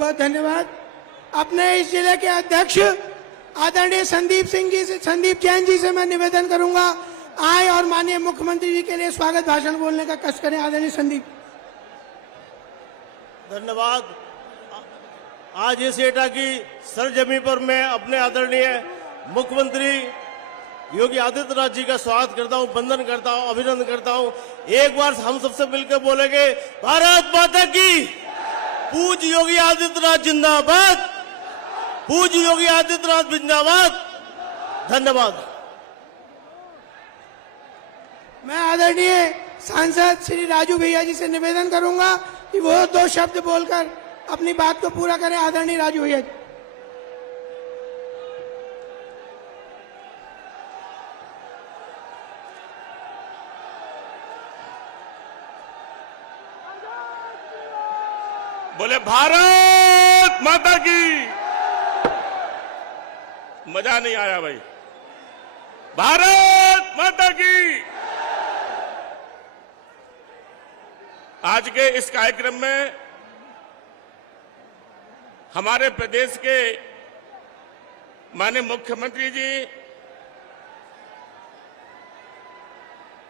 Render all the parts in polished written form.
बहुत धन्यवाद। अपने इस जिले के अध्यक्ष आदरणीय संदीप जैन जी से मैं निवेदन करूंगा, आए और माननीय मुख्यमंत्री जी के लिए स्वागत भाषण बोलने का कष्ट करें। आदरणीय संदीप। धन्यवाद। आज इस एटा की सरजमी पर मैं अपने आदरणीय मुख्यमंत्री योगी आदित्यनाथ जी का स्वागत करता हूं, वंदन करता हूं, अभिनंदन करता हूं। एक बार हम सबसे मिलकर बोलेंगे, भारत माता की, पूज्य योगी आदित्यनाथ जिंदाबाद, पूज्य योगी आदित्यनाथ जिंदाबाद। धन्यवाद। मैं आदरणीय सांसद श्री राजू भैया जी से निवेदन करूंगा कि वो 2 शब्द बोलकर अपनी बात को पूरा करें। आदरणीय राजू भैया जी। बोले भारत माता की। मजा नहीं आया भाई। भारत माता की। आज के इस कार्यक्रम में हमारे प्रदेश के माननीय मुख्यमंत्री जी,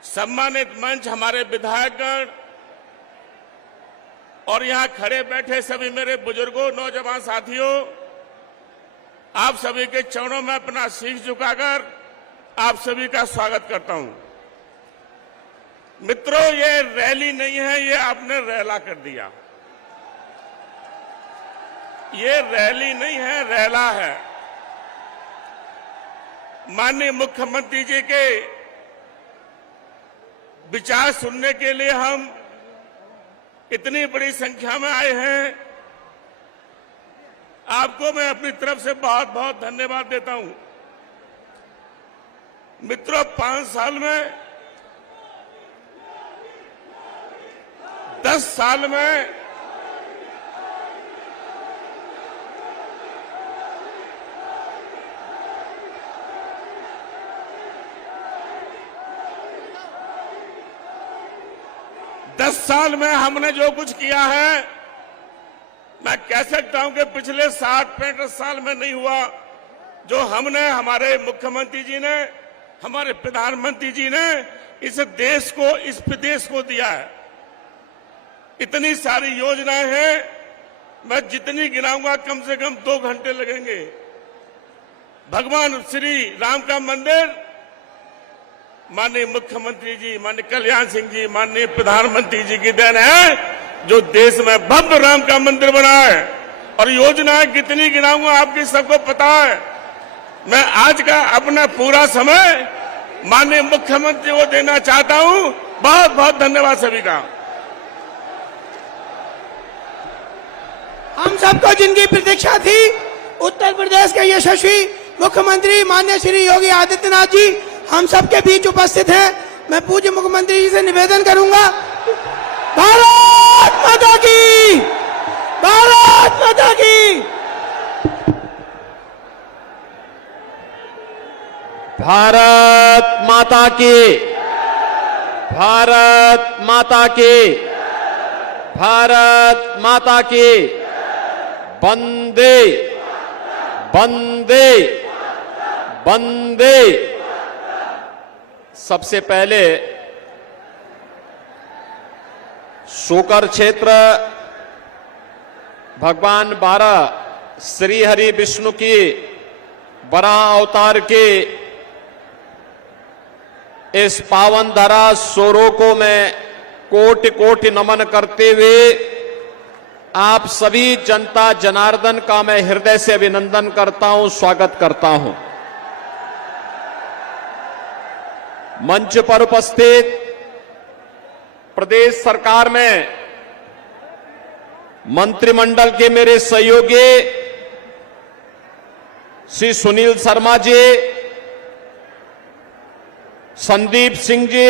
सम्मानित मंच, हमारे विधायकगण और यहां खड़े बैठे सभी मेरे बुजुर्गों, नौजवान साथियों, आप सभी के चरणों में अपना शीश झुकाकर आप सभी का स्वागत करता हूं। मित्रों, ये रैली नहीं है, ये आपने रैला कर दिया। ये रैली नहीं है, रैला है। माननीय मुख्यमंत्री जी के विचार सुनने के लिए हम इतनी बड़ी संख्या में आए हैं। आपको मैं अपनी तरफ से बहुत बहुत धन्यवाद देता हूं। मित्रों, 5 साल में, 10 साल में हमने जो कुछ किया है, मैं कह सकता हूं कि पिछले 60-65 साल में नहीं हुआ जो हमने, हमारे मुख्यमंत्री जी ने, हमारे प्रधानमंत्री जी ने इस देश को, इस प्रदेश को दिया है। इतनी सारी योजनाएं हैं, मैं जितनी गिनाऊंगा कम से कम 2 घंटे लगेंगे। भगवान श्री राम का मंदिर माननीय मुख्यमंत्री जी, माननीय कल्याण सिंह जी, माननीय प्रधानमंत्री जी की देन है, जो देश में भव्य राम का मंदिर बना है। और योजनाएं कितनी गिनाऊंगा आपकी सबको पता है। मैं आज का अपना पूरा समय माननीय मुख्यमंत्री को देना चाहता हूं। बहुत बहुत धन्यवाद सभी का। हम सबको जिनकी प्रतीक्षा थी, उत्तर प्रदेश के यशस्वी मुख्यमंत्री माननीय श्री योगी आदित्यनाथ जी हम सबके बीच उपस्थित हैं। मैं पूज्य मुख्यमंत्री जी से निवेदन करूंगा, भारत माता की, भारत माता की। भारत माता की, भारत माता की, भारत माता की। वंदे वंदे वंदे। सबसे पहले शोकर क्षेत्र भगवान 12 श्री हरि विष्णु की वराह अवतार के इस पावन धरा स्वरों को मैं कोटि कोटि नमन करते हुए आप सभी जनता जनार्दन का मैं हृदय से अभिनंदन करता हूं, स्वागत करता हूं। मंच पर उपस्थित प्रदेश सरकार में मंत्रिमंडल के मेरे सहयोगी श्री सुनील शर्मा जी, संदीप सिंह जी,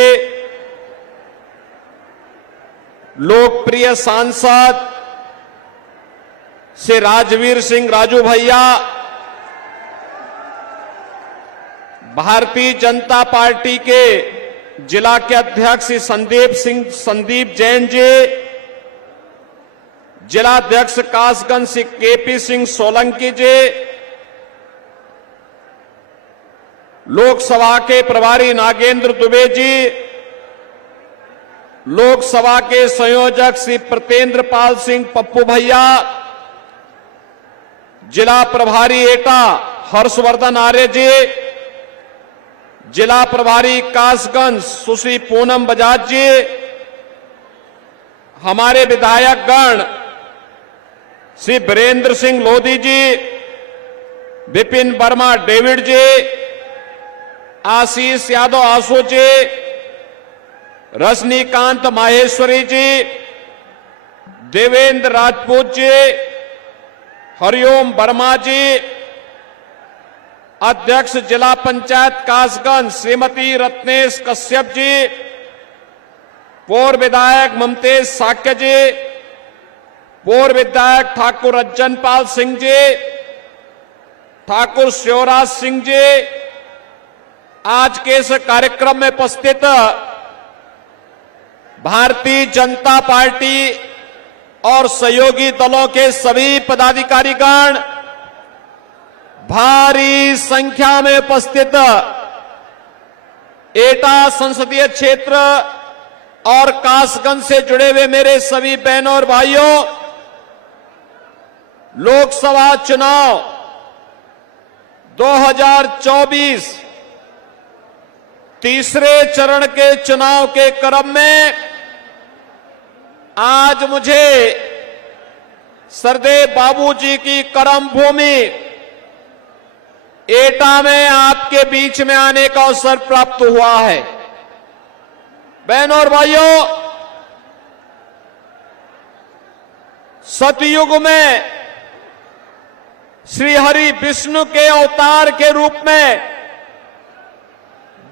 लोकप्रिय सांसद श्री राजवीर सिंह राजू भैया, भारतीय जनता पार्टी के जिला के अध्यक्ष संदीप जैन जी, जिलाध्यक्ष कासगंज से केपी सिंह सोलंकी जी, लोकसभा के प्रभारी नागेंद्र दुबे जी, लोकसभा के संयोजक श्री प्रतेंद्र पाल सिंह पप्पू भैया, जिला प्रभारी एटा हर्षवर्धन आर्य जी, जिला प्रभारी कासगंज सुश्री पूनम बजाज जी, हमारे विधायक गण श्री वीरेंद्र सिंह लोधी जी, विपिन वर्मा डेविड जी, आशीष यादव आसू जी, रजनीकांत माहेश्वरी जी, देवेंद्र राजपूत जी, हरिओम वर्मा जी, अध्यक्ष जिला पंचायत कासगंज श्रीमती रत्नेश कश्यप जी, पूर्व विधायक ममतेज साक्य जी, पूर्व विधायक ठाकुर रज्जन पाल सिंह जी, ठाकुर शिवराज सिंह जी, आज के इस कार्यक्रम में उपस्थित भारतीय जनता पार्टी और सहयोगी दलों के सभी पदाधिकारीगण, भारी संख्या में उपस्थित एटा संसदीय क्षेत्र और कासगंज से जुड़े हुए मेरे सभी बहनों और भाइयों, लोकसभा चुनाव 2024 तीसरे चरण के चुनाव के क्रम में आज मुझे सरदेव बाबूजी की कर्म भूमि एटा में आपके बीच में आने का अवसर प्राप्त हुआ है। बहनों और भाइयों, सतयुग में श्री हरि विष्णु के अवतार के रूप में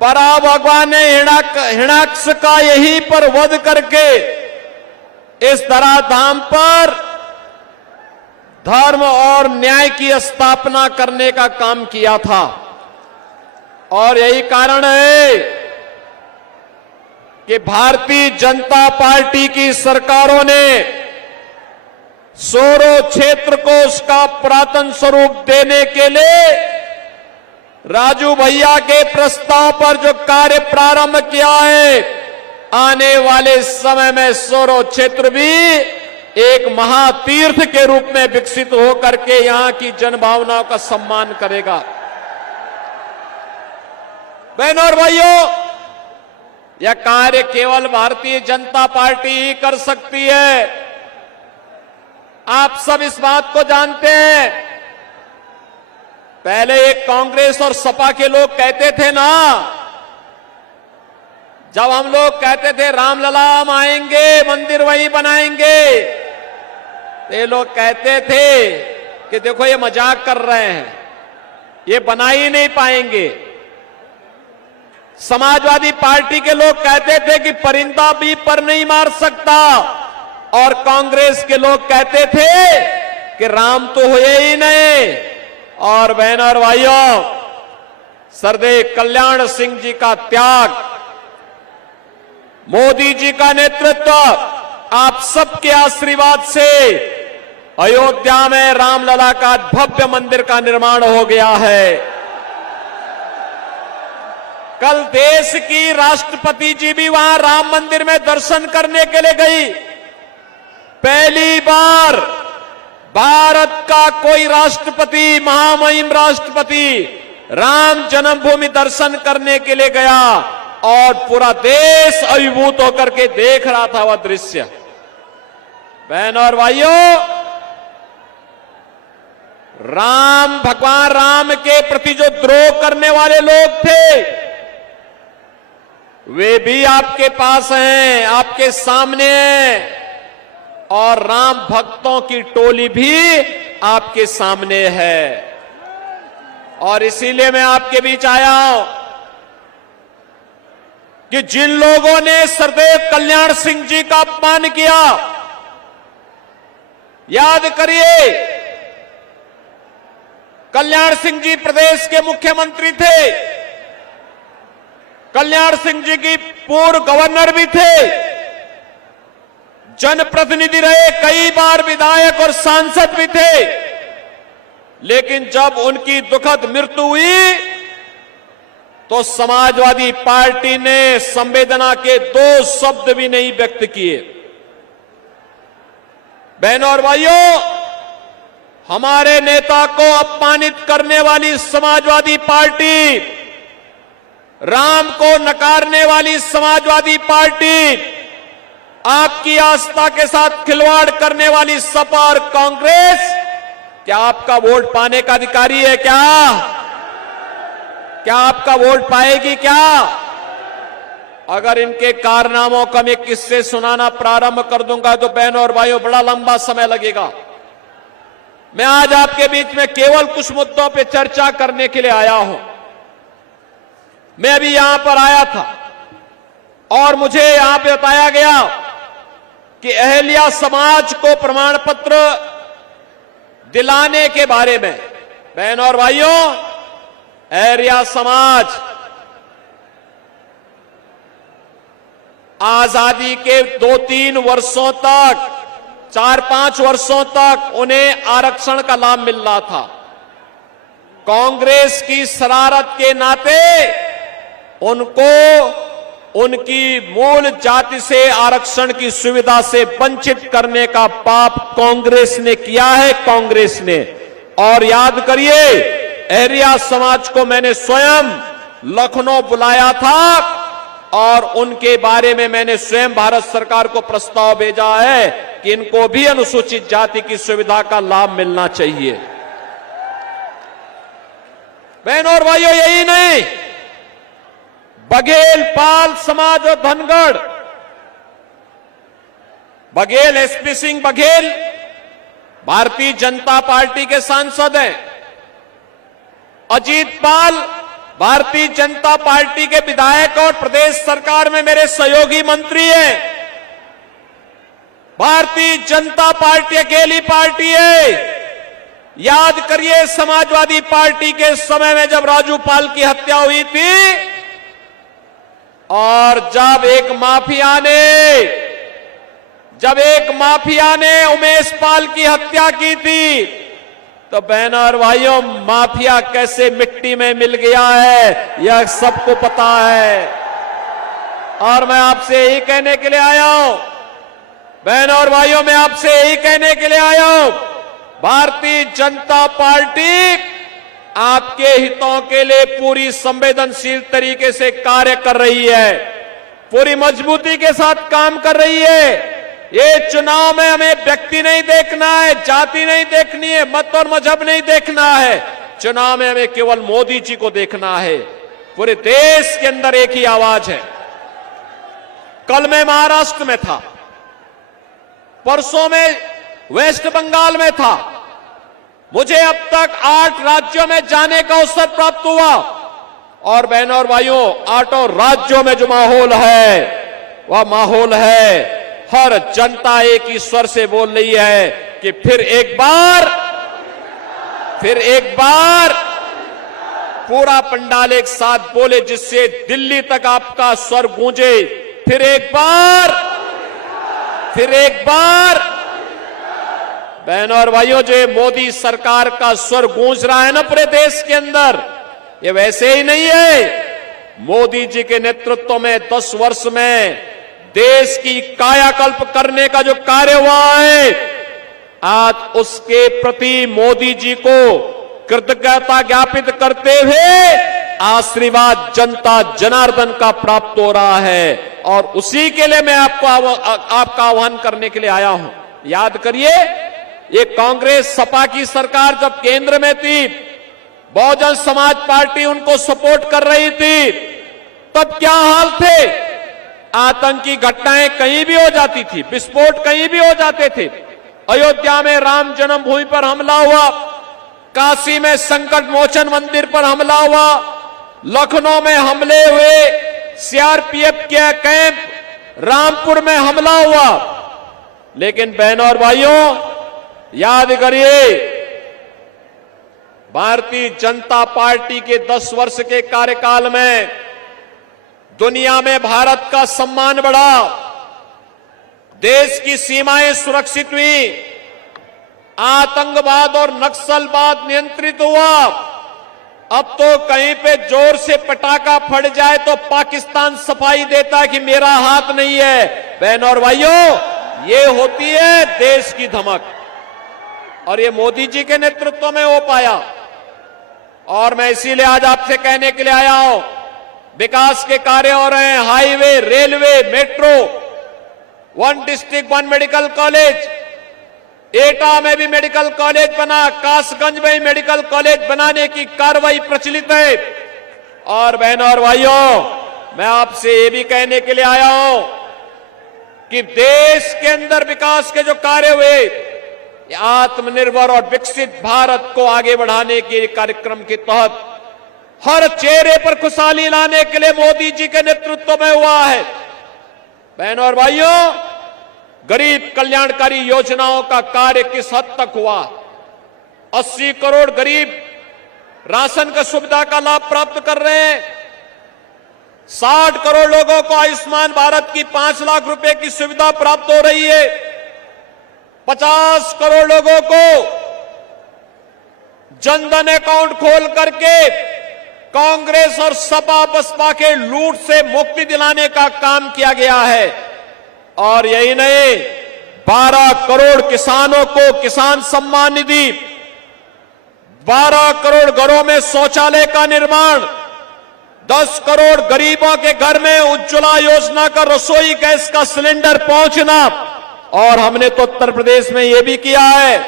बरा भगवान ने हिरण्याक्ष का यहीं पर वध करके इस धराधाम पर धर्म और न्याय की स्थापना करने का काम किया था। और यही कारण है कि भारतीय जनता पार्टी की सरकारों ने सोरो क्षेत्र को उसका पुरातन स्वरूप देने के लिए राजू भैया के प्रस्ताव पर जो कार्य प्रारंभ किया है, आने वाले समय में सोरो क्षेत्र भी एक महातीर्थ के रूप में विकसित होकर के यहां की जनभावनाओं का सम्मान करेगा। बहनों और भाइयों, यह कार्य केवल भारतीय जनता पार्टी ही कर सकती है। आप सब इस बात को जानते हैं। पहले एक कांग्रेस और सपा के लोग कहते थे ना, जब हम लोग कहते थे रामलला हम आएंगे, मंदिर वहीं बनाएंगे, ये लोग कहते थे कि देखो ये मजाक कर रहे हैं, ये बना ही नहीं पाएंगे। समाजवादी पार्टी के लोग कहते थे कि परिंदा भी पर नहीं मार सकता, और कांग्रेस के लोग कहते थे कि राम तो हुए ही नहीं। और बहनों और भाइयों, सरदेव कल्याण सिंह जी का त्याग, मोदी जी का नेतृत्व, आप सबके आशीर्वाद से अयोध्या में रामलला का भव्य मंदिर का निर्माण हो गया है। कल देश की राष्ट्रपति जी भी वहां राम मंदिर में दर्शन करने के लिए गई। पहली बार भारत का कोई राष्ट्रपति, महामहिम राष्ट्रपति, राम जन्मभूमि दर्शन करने के लिए गया और पूरा देश अभिभूत होकर के देख रहा था वह दृश्य। बहनों और भाइयों, राम, भगवान राम के प्रति जो द्रोह करने वाले लोग थे, वे भी आपके पास हैं, आपके सामने हैं, और राम भक्तों की टोली भी आपके सामने है। और इसीलिए मैं आपके बीच आया हूं कि जिन लोगों ने सरदेव कल्याण सिंह जी का अपमान किया, याद करिए, कल्याण सिंह जी प्रदेश के मुख्यमंत्री थे, कल्याण सिंह जी की पूर्व गवर्नर भी थे। जनप्रतिनिधि रहे, कई बार विधायक और सांसद भी थे, लेकिन जब उनकी दुखद मृत्यु हुई तो समाजवादी पार्टी ने संवेदना के 2 शब्द भी नहीं व्यक्त किए। बहनों और भाइयों, हमारे नेता को अपमानित करने वाली समाजवादी पार्टी, राम को नकारने वाली समाजवादी पार्टी, आपकी आस्था के साथ खिलवाड़ करने वाली सपा और कांग्रेस क्या आपका वोट पाने का अधिकारी है? क्या आपका वोट पाएगी? क्या अगर इनके कारनामों का मैं किस्से सुनाना प्रारंभ कर दूंगा तो बहनों और भाइयों बड़ा लंबा समय लगेगा। मैं आज आपके बीच में केवल कुछ मुद्दों पे चर्चा करने के लिए आया हूं। मैं अभी यहां पर आया था और मुझे यहां पे बताया गया कि अहल्या समाज को प्रमाण पत्र दिलाने के बारे में। बहनों और भाइयों, अहल्या समाज आजादी के 2-3 वर्षों तक, 4-5 वर्षों तक उन्हें आरक्षण का लाभ मिल रहा था। कांग्रेस की शरारत के नाते उनको उनकी मूल जाति से आरक्षण की सुविधा से वंचित करने का पाप कांग्रेस ने किया है, कांग्रेस ने। और याद करिए, अहल्या समाज को मैंने स्वयं लखनऊ बुलाया था और उनके बारे में मैंने स्वयं भारत सरकार को प्रस्ताव भेजा है कि इनको भी अनुसूचित जाति की सुविधा का लाभ मिलना चाहिए। बहनों और भाइयों, यही नहीं, बघेल पाल समाज और धनगढ़, बघेल एसपी सिंह बघेल भारतीय जनता पार्टी के सांसद हैं। अजीत पाल भारतीय जनता पार्टी के विधायक और प्रदेश सरकार में मेरे सहयोगी मंत्री हैं। भारतीय जनता पार्टी अकेली पार्टी है। याद करिए, समाजवादी पार्टी के समय में जब राजू पाल की हत्या हुई थी और जब एक माफिया ने उमेश पाल की हत्या की थी, तो बहनों और भाइयों, माफिया कैसे मिट्टी में मिल गया है यह सबको पता है। और मैं आपसे यही कहने के लिए आया हूं, बहनों और भाइयों, मैं आपसे यही कहने के लिए आया हूं, भारतीय जनता पार्टी आपके हितों के लिए पूरी संवेदनशील तरीके से कार्य कर रही है, पूरी मजबूती के साथ काम कर रही है। ये चुनाव में हमें व्यक्ति नहीं देखना है, जाति नहीं देखनी है, मत और मजहब नहीं देखना है। चुनाव में हमें केवल मोदी जी को देखना है। पूरे देश के अंदर एक ही आवाज है। कल मैं महाराष्ट्र में था, परसों में वेस्ट बंगाल में था। मुझे अब तक 8 राज्यों में जाने का अवसर प्राप्त हुआ और बहनों और भाइयों, 8 राज्यों में जो माहौल है वह माहौल है, हर जनता एक ही स्वर से बोल रही है कि फिर एक बार पूरा पंडाल एक साथ बोले, जिससे दिल्ली तक आपका स्वर गूंजे। फिर एक बार बहनों और भाइयों, जो मोदी सरकार का स्वर गूंज रहा है ना पूरे देश के अंदर, ये वैसे ही नहीं है। मोदी जी के नेतृत्व में 10 वर्ष में देश की कायाकल्प करने का जो कार्य हुआ है, आज उसके प्रति मोदी जी को कृतज्ञता ज्ञापित करते हुए आशीर्वाद जनता जनार्दन का प्राप्त हो रहा है। और उसी के लिए मैं आपका आह्वान करने के लिए आया हूं। याद करिए, ये कांग्रेस सपा की सरकार जब केंद्र में थी, बहुजन समाज पार्टी उनको सपोर्ट कर रही थी, तब क्या हाल थे? आतंकी घटनाएं कहीं भी हो जाती थी, विस्फोट कहीं भी हो जाते थे। अयोध्या में राम जन्मभूमि पर हमला हुआ, काशी में संकट मोचन मंदिर पर हमला हुआ, लखनऊ में हमले हुए, सीआरपीएफ के कैंप रामपुर में हमला हुआ। लेकिन बहनों और भाइयों, याद करिए, भारतीय जनता पार्टी के 10 वर्ष के कार्यकाल में दुनिया में भारत का सम्मान बढ़ा, देश की सीमाएं सुरक्षित हुई, आतंकवाद और नक्सलवाद नियंत्रित हुआ। अब तो कहीं पे जोर से पटाखा फट जाए तो पाकिस्तान सफाई देता है कि मेरा हाथ नहीं है। बहनों और भाइयों, ये होती है देश की धमक, और ये मोदी जी के नेतृत्व में हो पाया। और मैं इसीलिए आज आपसे कहने के लिए आया हूं, विकास के कार्य हो रहे हैं, highway, railway, metro, 1 district 1 medical college, एटा में भी मेडिकल कॉलेज बना, कासगंज में भी मेडिकल कॉलेज बनाने की कार्रवाई प्रचलित है। और बहनों और भाइयों, मैं आपसे ये भी कहने के लिए आया हूं कि देश के अंदर विकास के जो कार्य हुए, आत्मनिर्भर और विकसित भारत को आगे बढ़ाने के कार्यक्रम के तहत हर चेहरे पर खुशहाली लाने के लिए मोदी जी के नेतृत्व में हुआ है। बहनों और भाइयों, गरीब कल्याणकारी योजनाओं का कार्य किस हद तक हुआ? 80 करोड़ गरीब राशन की सुविधा का लाभ प्राप्त कर रहे हैं। 60 करोड़ लोगों को आयुष्मान भारत की 5 लाख रुपए की सुविधा प्राप्त हो रही है। 50 करोड़ लोगों को जनधन अकाउंट खोल करके कांग्रेस और सपा बसपा के लूट से मुक्ति दिलाने का काम किया गया है। और यही नहीं, 12 करोड़ किसानों को किसान सम्मान निधि, 12 करोड़ घरों में शौचालय का निर्माण, 10 करोड़ गरीबों के घर में उज्ज्वला योजना का रसोई गैस का सिलेंडर पहुंचना। और हमने तो उत्तर प्रदेश में यह भी किया है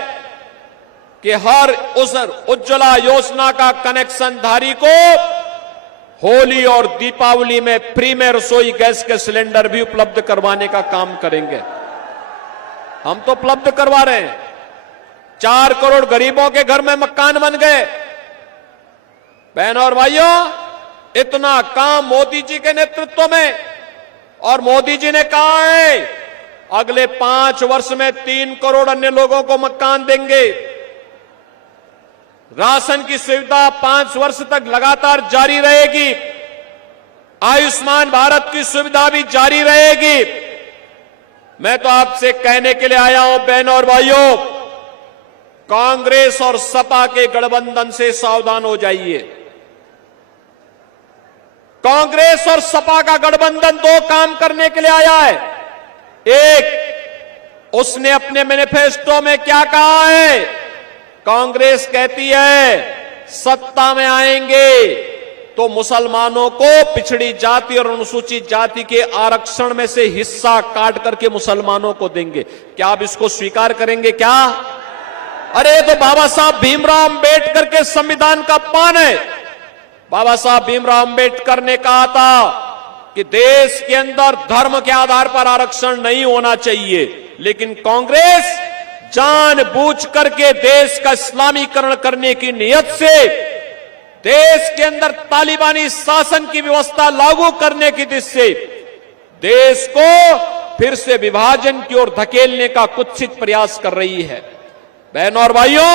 कि हर उस उज्ज्वला योजना का कनेक्शन धारी को होली और दीपावली में फ्री में रसोई गैस के सिलेंडर भी उपलब्ध करवाने का काम करेंगे। हम तो उपलब्ध करवा रहे हैं। 4 करोड़ गरीबों के घर में मकान बन गए। बहनों और भाइयों, इतना काम मोदी जी के नेतृत्व में। और मोदी जी ने कहा है अगले 5 वर्ष में 3 करोड़ अन्य लोगों को मकान देंगे। राशन की सुविधा 5 वर्ष तक लगातार जारी रहेगी। आयुष्मान भारत की सुविधा भी जारी रहेगी। मैं तो आपसे कहने के लिए आया हूं, बहनों और भाइयों, कांग्रेस और सपा के गठबंधन से सावधान हो जाइए। कांग्रेस और सपा का गठबंधन 2 काम करने के लिए आया है। एक, उसने अपने मैनिफेस्टो में क्या कहा है? कांग्रेस कहती है सत्ता में आएंगे तो मुसलमानों को पिछड़ी जाति और अनुसूचित जाति के आरक्षण में से हिस्सा काट करके मुसलमानों को देंगे। क्या आप इसको स्वीकार करेंगे क्या? अरे तो बाबा साहब भीमराव अंबेडकर के संविधान का पान है। बाबा साहब भीमराव अंबेडकर ने कहा था कि देश के अंदर धर्म के आधार पर आरक्षण नहीं होना चाहिए, लेकिन कांग्रेस जानबूझ करके देश का इस्लामीकरण करने की नियत से देश के अंदर तालिबानी शासन की व्यवस्था लागू करने की दिशा से देश को फिर से विभाजन की ओर धकेलने का कुत्सित प्रयास कर रही है। बहनों और भाइयों,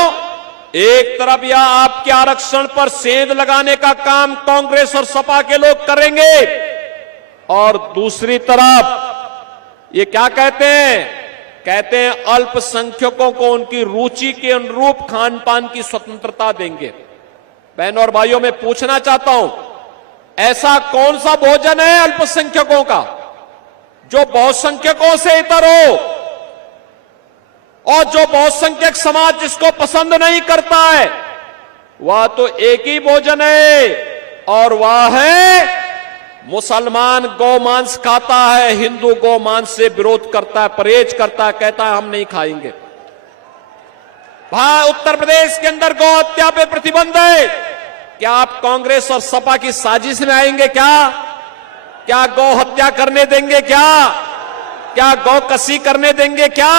एक तरफ यह आपके आरक्षण पर सेंध लगाने का काम कांग्रेस और सपा के लोग करेंगे, और दूसरी तरफ ये क्या कहते हैं? कहते हैं अल्पसंख्यकों को उनकी रुचि के अनुरूप खान पान की स्वतंत्रता देंगे। बहनों और भाइयों, मैं पूछना चाहता हूं, ऐसा कौन सा भोजन है अल्पसंख्यकों का जो बहुसंख्यकों से इतर हो, और जो बहुसंख्यक समाज जिसको पसंद नहीं करता है, वह तो एक ही भोजन है, और वह है मुसलमान गौमांस खाता है, हिंदू गौमांस से विरोध करता है, परहेज करता है, कहता है हम नहीं खाएंगे। उत्तर प्रदेश के अंदर गौ हत्या पे प्रतिबंध है। क्या आप कांग्रेस और सपा की साजिश में आएंगे क्या? क्या गौ हत्या करने देंगे क्या? क्या गौ कसी करने देंगे क्या?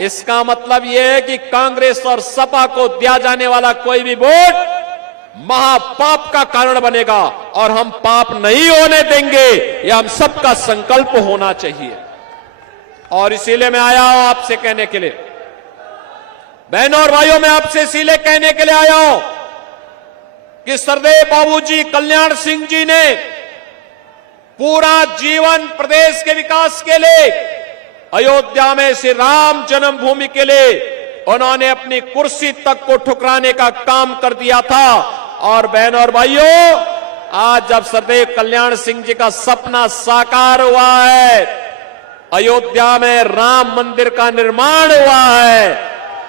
इसका मतलब यह है कि कांग्रेस और सपा को दिया जाने वाला कोई भी वोट महापाप का कारण बनेगा, और हम पाप नहीं होने देंगे। यह हम सबका संकल्प होना चाहिए। और इसीलिए मैं आया हूं आपसे कहने के लिए, बहनों और भाइयों, मैं आपसे इसीलिए कहने के लिए आया हूं कि सरदेव बाबूजी कल्याण सिंह जी ने पूरा जीवन प्रदेश के विकास के लिए अयोध्या में श्री राम जन्मभूमि के लिए उन्होंने अपनी कुर्सी तक को ठुकराने का काम कर दिया था। और बहनों और भाइयों, आज जब सरदेव कल्याण सिंह जी का सपना साकार हुआ है, अयोध्या में राम मंदिर का निर्माण हुआ है,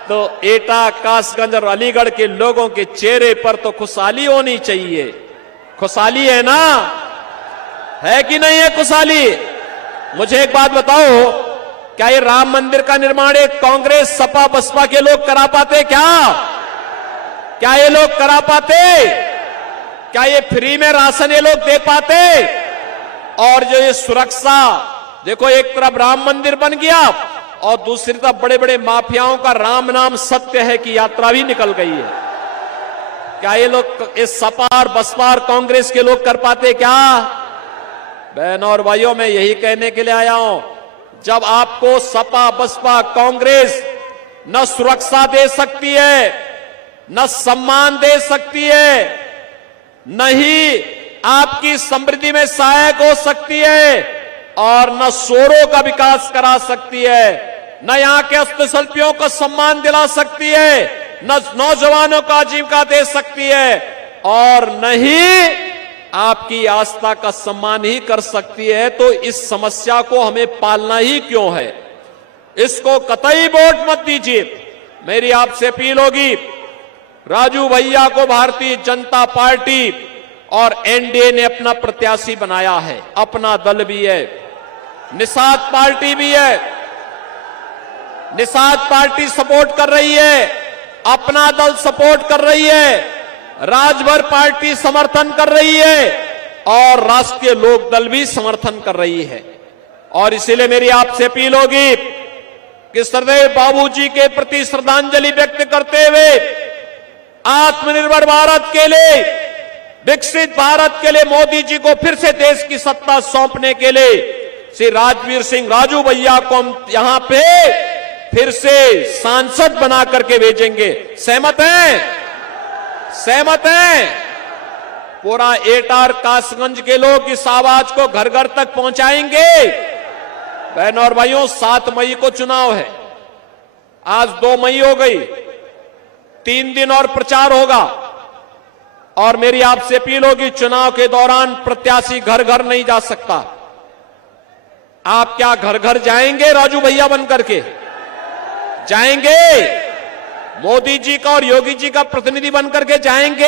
तो एटा, कासगंज और अलीगढ़ के लोगों के चेहरे पर तो खुशहाली होनी चाहिए। खुशहाली है ना? है कि नहीं है खुशहाली? मुझे एक बात बताओ, क्या ये राम मंदिर का निर्माण एक कांग्रेस, सपा, बसपा के लोग करा पाते क्या ये लोग करा पाते? क्या ये फ्री में राशन ये लोग दे पाते? और जो ये सुरक्षा, देखो एक तरफ राम मंदिर बन गया और दूसरी तरफ बड़े बड़े माफियाओं का राम नाम सत्य है की यात्रा भी निकल गई है। क्या ये लोग, इस सपा और बसपा और कांग्रेस के लोग कर पाते क्या? बहनों और भाइयों, मैं यही कहने के लिए आया हूं, जब आपको सपा, बसपा, कांग्रेस न सुरक्षा दे सकती है, न सम्मान दे सकती है, न ही आपकी समृद्धि में सहायक हो सकती है, और न शोरों का विकास करा सकती है, न यहां के हस्तशिल्पियों को सम्मान दिला सकती है, न नौजवानों को आजीविका दे सकती है, और न ही आपकी आस्था का सम्मान ही कर सकती है, तो इस समस्या को हमें पालना ही क्यों है? इसको कतई वोट मत दीजिए। मेरी आपसे अपील होगी, राजू भैया को भारतीय जनता पार्टी और एनडीए ने अपना प्रत्याशी बनाया है, अपना दल भी है, निषाद पार्टी भी है, निषाद पार्टी सपोर्ट कर रही है, अपना दल सपोर्ट कर रही है, राजभर पार्टी समर्थन कर रही है, और राष्ट्रीय लोक दल भी समर्थन कर रही है। और इसीलिए मेरी आपसे अपील होगी कि सरदेव बाबूजी के प्रति श्रद्धांजलि व्यक्त करते हुए आत्मनिर्भर भारत के लिए, विकसित भारत के लिए मोदी जी को फिर से देश की सत्ता सौंपने के लिए श्री राजवीर सिंह राजू भैया को हम यहां पे फिर से सांसद बना करके भेजेंगे। सहमत हैं? सहमत हैं? पूरा एटा और कासगंज के लोग इस आवाज को घर घर तक पहुंचाएंगे। बहनों और भाइयों, 7 मई को चुनाव है, आज 2 मई हो गई, 3 दिन और प्रचार होगा। और मेरी आपसे अपील होगी, चुनाव के दौरान प्रत्याशी घर घर नहीं जा सकता। आप क्या घर घर जाएंगे राजू भैया बन करके? जाएंगे? मोदी जी का और योगी जी का प्रतिनिधि बन करके जाएंगे?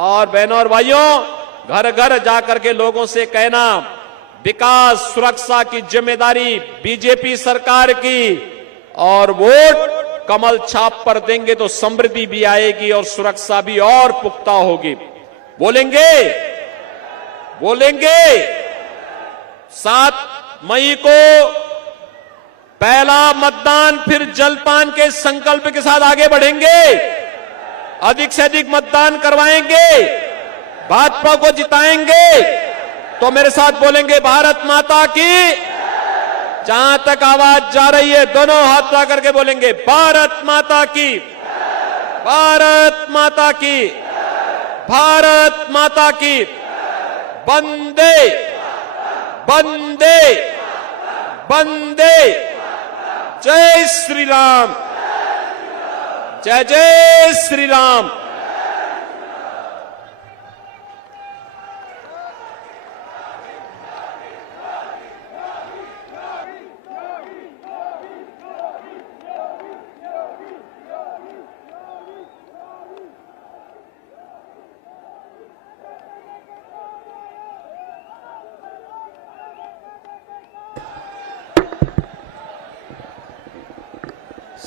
और बहनों और भाइयों, घर घर जाकर के लोगों से कहना, विकास सुरक्षा की जिम्मेदारी बीजेपी सरकार की, और वोट कमल छाप पर देंगे तो समृद्धि भी आएगी और सुरक्षा भी और पुख्ता होगी। बोलेंगे? बोलेंगे? 7 मई को पहला मतदान, फिर जलपान के संकल्प के साथ आगे बढ़ेंगे, अधिक से अधिक मतदान करवाएंगे, भाजपा को जिताएंगे। तो मेरे साथ बोलेंगे, भारत माता की। जहां तक आवाज जा रही है, दोनों हाथ उठा करके बोलेंगे, भारत माता की, भारत माता की, भारत माता की। वंदे वंदे वंदे। जय श्री राम, जय जय श्री राम।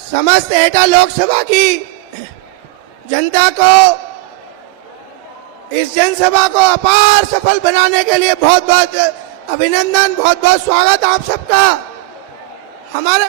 समस्त एटा लोकसभा की जनता को इस जनसभा को अपार सफल बनाने के लिए बहुत बहुत अभिनंदन, बहुत बहुत स्वागत आप सबका। हमारे